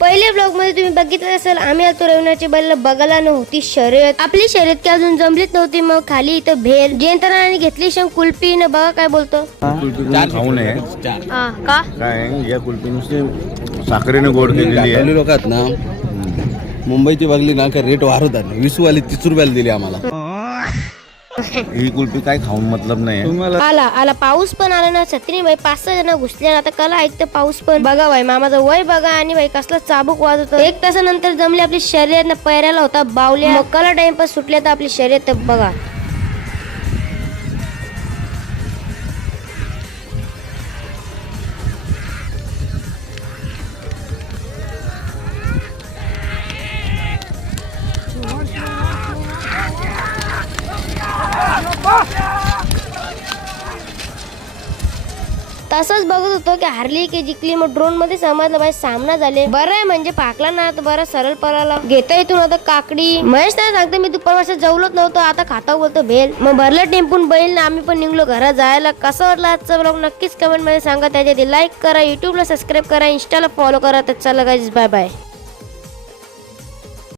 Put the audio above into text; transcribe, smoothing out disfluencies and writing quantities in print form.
पहिल्या ब्लॉग मध्ये तुम्ही बघितलं असेल आम्ही आलतो रविवारची बैल बघायला नव्हती शर्यत, आपली शर्यत की अजून जमलीच नव्हती. मग खाली इथं भेल जयंतराने घेतली शंख कुल्फी न बघा काय बोलतो. कुल्फी खाऊ नये का काय या कुल्फी नुसती साखरेने गोड केलेली आहे. पहिली लोक आहेत ना मुंबईची बघली ना का रेट वाढवत आहे. 20 वाली 30 रुपयाला दिली आम्हाला. ही कुल्फी काय खाऊन मतलब नाही. आला आला पाऊस पण आला ना. छत्री बाई 5-6 जण घुसले ना. आता कला ऐकतं पाऊस पण बघा बाई मामाचं वय बघा आणि बाई कसला चाबूक वाजवतो. 1 तासानंतर जमली आपली शर्यत ना. पैऱ्याला होता बावल्या. मग कला टाइमपास सुटल्या तर आपली शर्यत बघा. तसंच बघत होतो की हारली की जिंकली. मग ड्रोन मध्ये समजलं बाई सामना झाले. बरं आहे म्हणजे पाकला ना तर बरं सरळ पराला घेता इथून आता काकडी. महेश नाही सांगतो मी दुपार वाजता जेवलोच नव्हतो. आता खाता बोलतो भेल. मग भरलं टेम्पून बैल ना आम्ही पण निघलो घरात जायला. कसं वाटलं आजचा ब्लॉग नक्कीच कमेंट मध्ये सांगा. त्याच्या लाईक करा, युट्यूबला सबस्क्राईब करा, इंस्टाला फॉलो करा. तर चला गाईज बाय बाय.